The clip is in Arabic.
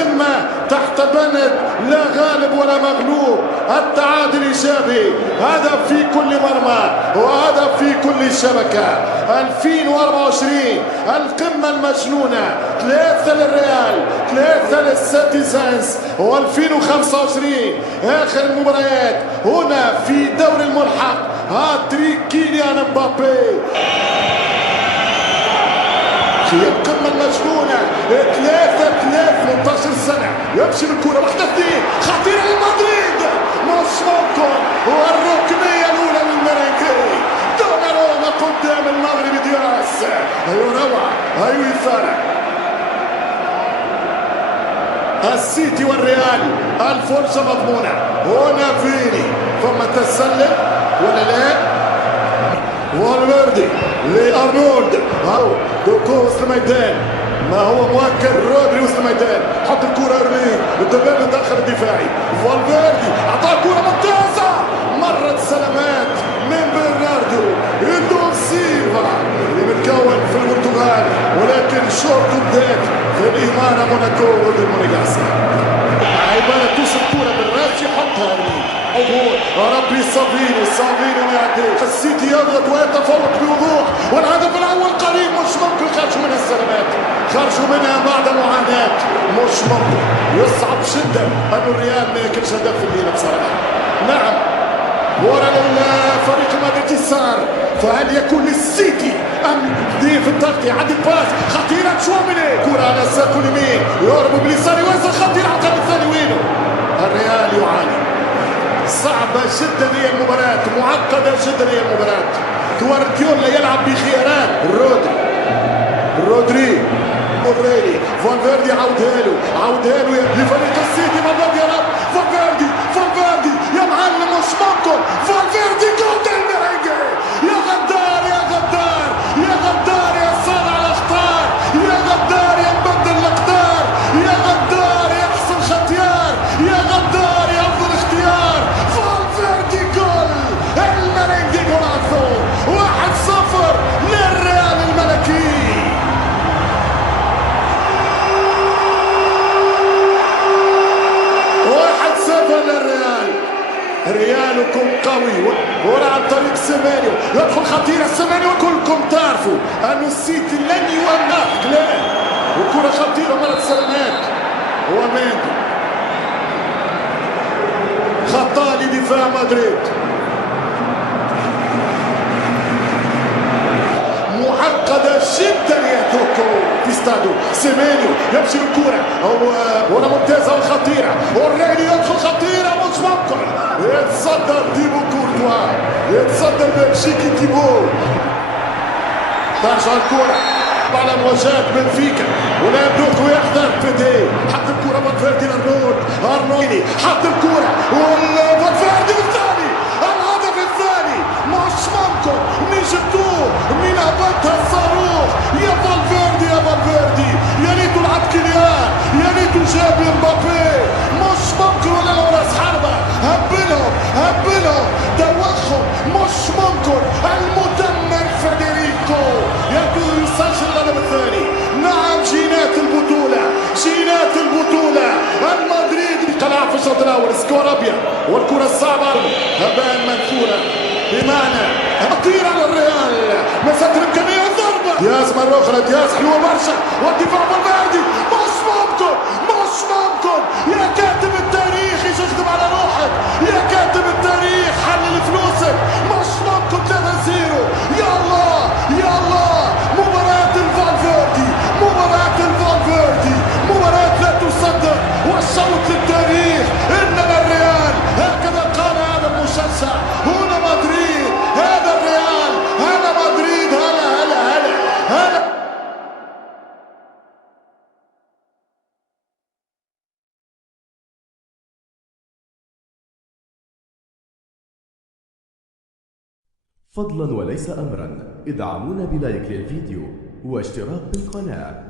القمة تحت بند لا غالب ولا مغلوب. التعادل إيجابي، هدف في كل مرمى وهدف في كل شبكة. 2024 القمة المجنونة، 3 للريال 3 للسيتيزنز. و2025 آخر المباريات هنا في دوري الملحق، هاتريك كيليان مبابي. هي القمة المجنونة، 18 سنة يمشي بالكرة واحدة اثنين خطيرة لمدريد، مش ممكن. والركنية الأولى للميرينغي، دوناروما قدام المغربي دياس. أيوة روعة، أيوة إثارة. السيتي والريال الفرصة مضمونة. هنا فيني ثم تسلل ولا لا؟ والفيردي لارنولد، اهو دوكو وسط الميدان، ما هو مؤكد. رودري وسط الميدان، حط الكرة ارلين الدبابة الداخل الدفاعي. فالفيردي اعطاه كرة ممتازة، مرت سلامات من برناردو إندو سيلفا اللي متكون في البرتغال، ولكن شورت ذات في الإمارة موناكو ضد المونيغاس. عبالة توصل كرة بالراس يحطها ارلين. ربي صافيني ما يعديش. السيتي يضغط ويتفوق بوضوح، والهدف الاول قريب. مش ممكن خرجوا منها السلامات، خرجوا منها بعد معاناة. مش ممكن، يصعب جدا ان الريال ما ياكلش هدف في الليله بصراحه. نعم، ورا للفريق المدريدي صار. فهل يكون للسيتي ام دي في الضغط يعدي الباس خطيره تشواميني، كره على الساق اليمين يهرب باليسار يوزع خطيره على الطرف الثاني. وينه؟ الريال يعاني. صعبة جدا هي المباراة، معقدة جدا هي المباراة. جوارديولا يلعب بخيارات. رودري اوريلي فالفيردي عودها له لفريق السيتي. مبابي يا رب، فالفيردي يا معلم، مش ممكن. فالفيردي جول الميرينغي، يا غدار يا غدار يا غدار يا صانع الاخطار، يا غدار يا مبدل الاقدار، يا غدار يا احسن ختيار، يا غدار يا افضل اختيار. فالفيردي جول الميرينغي جولازو، 1-0 للريال الملكي. ريالكم قوي ورا عن طريق سيمانيو، يدخل خطيرة سيمانيو. كلكم تعرفوا أن السيتي لن يوقف، لا. وكرة خطيرة مرت سلامات وماندي، خطأ لدفاع مدريد. معقدة جدا يا دوكو في استادو. سيمانيو يمشي بالكرة ورا ممتازة وخطيرة. اوريلي يدخل خطيرة، مش ممكن. يتصدر تيبو كورتوا، يتصدر بلجيكي تيبو. ترجع الكرة على مواجهة بنفيكا، ولا دوكو يحضر فيدي. حط الكرة فالفيردي لارنولد، حط الكرة والفالفيردي الثاني، الهدف الثاني. مش ممكن، مين جبتوه؟ مين هبطها الصاروخ؟ يا فالفيردي يا ريتو لعب كيليان، يا ريتو جاب مبابي. مش ممكن، ولا لو راس حربة هبلهم دوخهم. مش ممكن. المدمر فيدريكو يبدو يسجل الهدف الثاني. نعم، جينات البطولة المدريد قلع في الشوط الاول. سكور ابيض والكرة الصعبة هباء منثورة بمعنى خطيرة للريال. مسات الامكانية الضربة. دياز مرة اخرى، دياز حلوة برشا، والدفاع بالباردي. مش ممكن. يا كاتب التاريخ يخدم على روحك، يا كاتب التاريخ حلل فلوسك. مش ممكن 3-0. يا الله مباراة الفالفيردي، مباراة لا تصدق والصوت للتاريخ. انما الريال، هكذا قال هذا المشجع. هنا مدريد، هذا الريال، هذا مدريد. هلا فضلا وليس أمرا ادعمونا بلايك للفيديو واشتراك بالقناة.